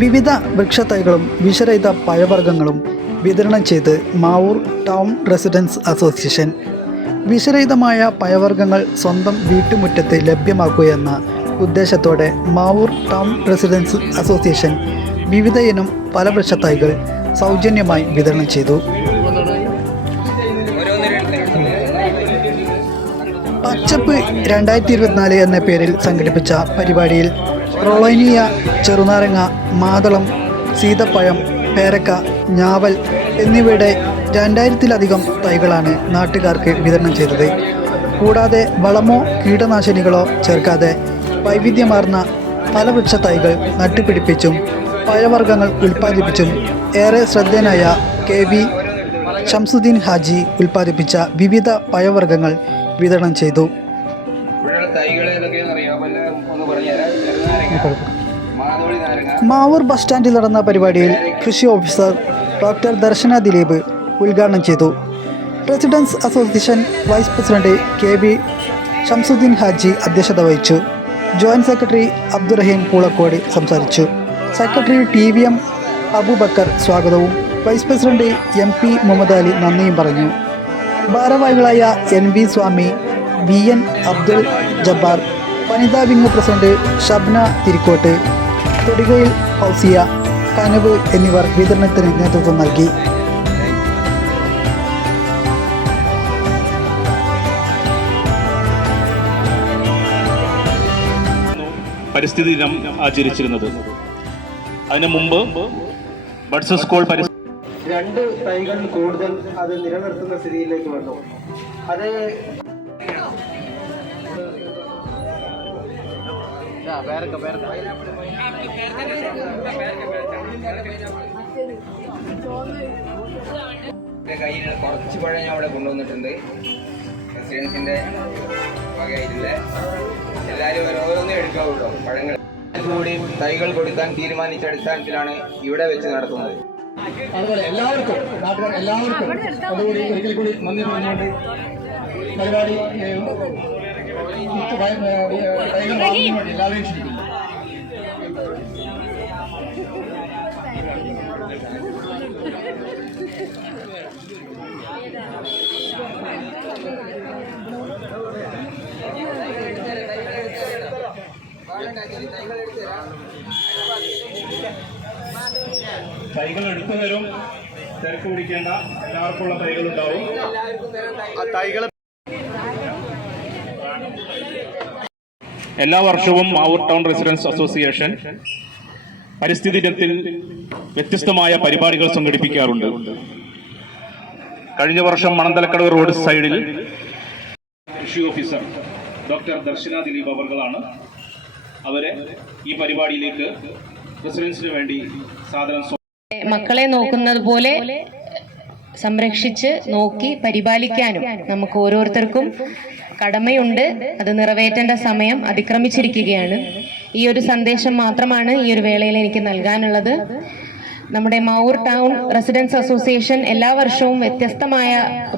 വിവിധ വൃക്ഷത്തൈകളും വിഷരഹിത പഴവർഗങ്ങളും വിതരണം ചെയ്ത് മാവൂർ ടൗൺ റെസിഡൻസ് അസോസിയേഷൻ. വിഷരഹിതമായ പഴവർഗങ്ങൾ സ്വന്തം വീട്ടുമുറ്റത്ത് ലഭ്യമാക്കുകയെന്ന ഉദ്ദേശത്തോടെ മാവൂർ ടൗൺ റെസിഡൻസ് അസോസിയേഷൻ വിവിധ ഇനം പല വൃക്ഷത്തൈകൾ സൗജന്യമായി വിതരണം ചെയ്തു. പച്ചപ്പ് രണ്ടായിരത്തി ഇരുപത്തിനാല് എന്ന പേരിൽ സംഘടിപ്പിച്ച പരിപാടിയിൽ റൊളൈനിയ ചെറുനാരങ്ങ മാതളം സീതപ്പഴം പേരക്ക ഞാവൽ എന്നിവയുടെ രണ്ടായിരത്തിലധികം തൈകളാണ് നാട്ടുകാർക്ക് വിതരണം ചെയ്തത്. കൂടാതെ വളമോ കീടനാശിനികളോ ചേർക്കാതെ വൈവിധ്യമാർന്ന ഫലവൃക്ഷ തൈകൾ നട്ടുപിടിപ്പിച്ചും പഴവർഗങ്ങൾ ഉൽപ്പാദിപ്പിച്ചും ഏറെ ശ്രദ്ധേയനായ കെ വി ഷംസുദ്ദീൻ ഹാജി ഉൽപ്പാദിപ്പിച്ച വിവിധ പഴവർഗങ്ങൾ വിതരണം ചെയ്തു. തൈകൾ ഏതൊക്കെയാണെന്ന് ഒന്ന് പറഞ്ഞുതരാം മാവൂർ ബസ് സ്റ്റാൻഡിൽ നടന്ന പരിപാടിയിൽ കൃഷി ഓഫീസർ ഡോക്ടർ ദർശന ദിലീപ് ഉദ്ഘാടനം ചെയ്തു. Residence association vice president K B Shamsuddeen Haji അധ്യക്ഷത വഹിച്ചു. ജോയിന്റ് സെക്രട്ടറി അബ്ദുറഹീം പൂളക്കോടി സംസാരിച്ചു. Secretary T V M Aboobacker സ്വാഗതവും. Vice president M P Muhammad Ali നന്ദിയും പറഞ്ഞു. ഭാരവാഹികളായ N V Swami V N Abdul Jabbar വനിതാ വിംഗ് പ്രസിഡന്റ് ഷബ്ന തിരിക്കോട്ട് തൊടികയിൽ ഹൗസിയ കനവ് എന്നിവർ വിതരണത്തിന് നേതൃത്വം നൽകി. പരിസ്ഥിതി ദിനം ആചരിച്ചിരുന്നത്. അതിനു മുമ്പ് ബഡ്സ് സ്കൂൾ പരിസ്ഥിതി രണ്ട് തൈകൾ കൂടുതൽ അത് നിലനിർത്തുന്ന സ്ഥിതിയിലേക്ക് വന്നു. അത് എന്റെ കയ്യിൽ കുറച്ച് പഴം ഞാൻ അവിടെ കൊണ്ടുവന്നിട്ടുണ്ട്. റെസിഡൻസിന്റെ വകയായിട്ടില്ല എല്ലാവരും ഓരോന്നും എടുക്കാവുള്ളൂ. പഴങ്ങൾ കൂടി തൈകൾ കൊടുക്കാൻ തീരുമാനിച്ച അടിസ്ഥാനത്തിലാണ് ഇവിടെ വെച്ച് നടത്തുന്നത്. അതുപോലെ എല്ലാവർക്കും നാട്ടുകാർ എല്ലാവർക്കും അതുകൂടി ഒരിക്കൽ കൂടി നന്ദി പറഞ്ഞുകൊണ്ട് പരിപാടി തൈകൾ തൈകൾ എടുത്തു തരും തിരക്ക് പിടിക്കേണ്ട. എല്ലാവർക്കും ഉള്ള തൈകൾ ഉണ്ടാവും എല്ലാ വർഷവും മാവൂർ ടൗൺ റെസിഡൻസ് അസോസിയേഷൻ പരിസ്ഥിതി ദിനത്തിൽ വ്യത്യസ്തമായ പരിപാടികൾ സംഘടിപ്പിക്കാറുണ്ട്. കഴിഞ്ഞ വർഷം മണന്തലക്കടവ് റോഡ് സൈഡിൽ കൃഷി ഓഫീസർ ഡോക്ടർ ദർശന ദിലീപ് അവർകളാണ് അവരെ ഈ പരിപാടിയിലേക്ക് റെസിഡൻസിന് വേണ്ടി സാധനം മക്കളെ നോക്കുന്നത് പോലെ സംരക്ഷിച്ച് നോക്കി പരിപാലിക്കാനും നമുക്ക് ഓരോരുത്തർക്കും കടമയുണ്ട്. അത് നിറവേറ്റേണ്ട സമയം അതിക്രമിച്ചിരിക്കുകയാണ്. ഈ ഒരു സന്ദേശം മാത്രമാണ് ഈ ഒരു വേളയിൽ എനിക്ക് നൽകാനുള്ളത്. നമ്മുടെ മാവൂർ ടൗൺ റെസിഡൻസ് അസോസിയേഷൻ എല്ലാ വർഷവും വ്യത്യസ്തമായ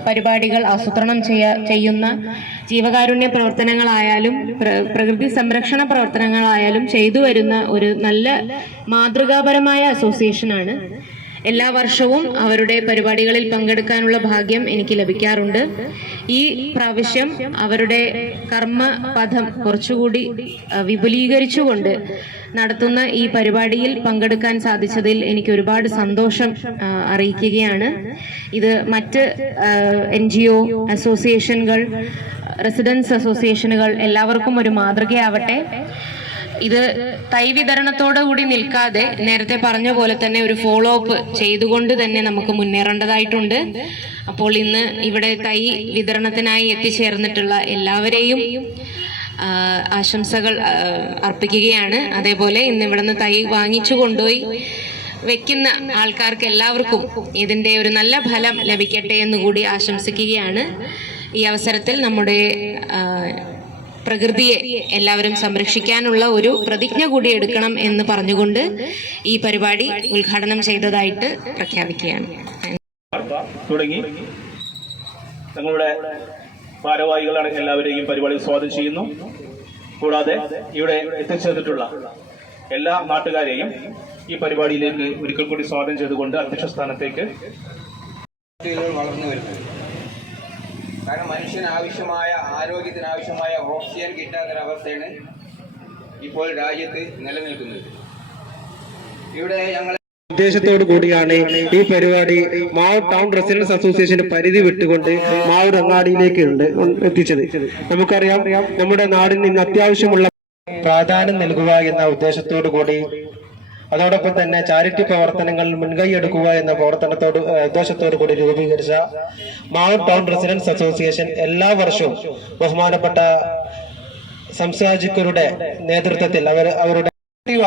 പരിപാടികൾ ആസൂത്രണം ചെയ്യ ചെയ്യുന്ന ജീവകാരുണ്യ പ്രവർത്തനങ്ങളായാലും പ്രകൃതി സംരക്ഷണ പ്രവർത്തനങ്ങളായാലും ചെയ്തു വരുന്ന ഒരു നല്ല മാതൃകാപരമായ അസോസിയേഷനാണ്. എല്ലാ വർഷവും അവരുടെ പരിപാടികളിൽ പങ്കെടുക്കാനുള്ള ഭാഗ്യം എനിക്ക് ലഭിക്കാറുണ്ട്. ഈ പ്രാവശ്യം അവരുടെ കർമ്മ പദം കുറച്ചുകൂടി വിപുലീകരിച്ചുകൊണ്ട് നടത്തുന്ന ഈ പരിപാടിയിൽ പങ്കെടുക്കാൻ സാധിച്ചതിൽ എനിക്ക് ഒരുപാട് സന്തോഷം അറിയിക്കുകയാണ്. ഇത് മറ്റ് എൻ ജി ഒ അസോസിയേഷനുകൾ റെസിഡൻസ് അസോസിയേഷനുകൾ എല്ലാവർക്കും ഒരു മാതൃകയാവട്ടെ. ഇത് തൈ വിതരണത്തോടു കൂടി നിൽക്കാതെ നേരത്തെ പറഞ്ഞ പോലെ തന്നെ ഒരു ഫോളോ അപ്പ് ചെയ്തുകൊണ്ട് തന്നെ നമുക്ക് മുന്നേറേണ്ടതായിട്ടുണ്ട്. അപ്പോൾ ഇന്ന് ഇവിടെ തൈ വിതരണത്തിനായി എത്തിച്ചേർന്നിട്ടുള്ള എല്ലാവരെയും ആശംസകൾ അർപ്പിക്കുകയാണ്. അതേപോലെ ഇന്ന് ഇവിടുന്ന് തൈ വാങ്ങിച്ചു കൊണ്ടുപോയി വെക്കുന്ന ആൾക്കാർക്ക് എല്ലാവർക്കും ഇതിന്റെ ഒരു നല്ല ഫലം ലഭിക്കട്ടെ എന്ന് കൂടി ആശംസിക്കുകയാണ്. ഈ അവസരത്തിൽ നമ്മുടെ പ്രകൃതിയെ എല്ലാവരും സംരക്ഷിക്കാനുള്ള ഒരു പ്രതിജ്ഞ കൂടി എടുക്കണം എന്ന് പറഞ്ഞുകൊണ്ട് ഈ പരിപാടി ഉദ്ഘാടനം ചെയ്തതായിട്ട് പ്രഖ്യാപിക്കുകയാണ്. തുടങ്ങി. തങ്ങളുടെ ഭാരവാഹികളാണ് എല്ലാവരെയും പരിപാടി സ്വാഗതം ചെയ്യുന്നു. കൂടാതെ ഇവിടെ എത്തിച്ചേർന്നിട്ടുള്ള എല്ലാ നാട്ടുകാരെയും ഈ പരിപാടിയിലേക്ക് ഒരിക്കൽ കൂടി സ്വാഗതം ചെയ്തുകൊണ്ട് അധ്യക്ഷ സ്ഥാനത്തേക്ക് വളർന്നു വരുന്നത് കാരണം മനുഷ്യന് ആവശ്യമായ ആരോഗ്യത്തിന് ആവശ്യമായ ഓക്സിജൻ കിട്ടാത്തൊരവസ്ഥയാണ് ഇപ്പോൾ രാജ്യത്ത് നിലനിൽക്കുന്നത്. ഇവിടെ ഞങ്ങൾ ഉദ്ദേശത്തോടു കൂടിയാണ് ഈ പരിപാടി മാവൂർ ടൗൺ റെസിഡൻസ് അസോസിയേഷന്റെ പരിധി വിട്ടുകൊണ്ട് മാവൂർ അങ്ങാടിയിലേക്ക് ഉണ്ട് എത്തിച്ചത്. നമുക്കറിയാം നമ്മുടെ നാടിന് ഇന്ന് അത്യാവശ്യമുള്ള പ്രാധാന്യം നൽകുക എന്ന ഉദ്ദേശത്തോടു കൂടി അതോടൊപ്പം തന്നെ ചാരിറ്റി പ്രവർത്തനങ്ങൾ മുൻകൈ എടുക്കുക എന്ന പ്രവർത്തനത്തോട് ഉദ്ദേശത്തോടു കൂടി രൂപീകരിച്ച മാവൂർ ടൗൺ റെസിഡൻസ് അസോസിയേഷൻ എല്ലാ വർഷവും ബഹുമാനപ്പെട്ട സംസാരിക്കരുടെ നേതൃത്വത്തിൽ അവർ അവരുടെ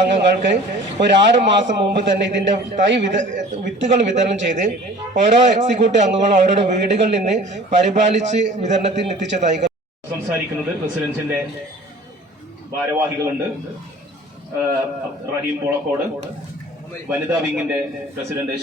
അംഗങ്ങൾക്ക് ഒരു ആറ് മാസം മുമ്പ് തന്നെ ഇതിന്റെ തൈ വിത വിത്തുകൾ വിതരണം ചെയ്ത് ഓരോ എക്സിക്യൂട്ടീവ് അംഗങ്ങളും അവരുടെ വീടുകളിൽ നിന്ന് പരിപാലിച്ച് വിതരണത്തിന് എത്തിച്ച തൈകൾ സംസാരിക്കുന്നത് പ്രസിഡൻസിന്റെ ഭാരവാഹികളുണ്ട്. റഹീം പോളക്കോട് വനിതാ വിങ്ങിന്റെ പ്രസിഡന്റ്.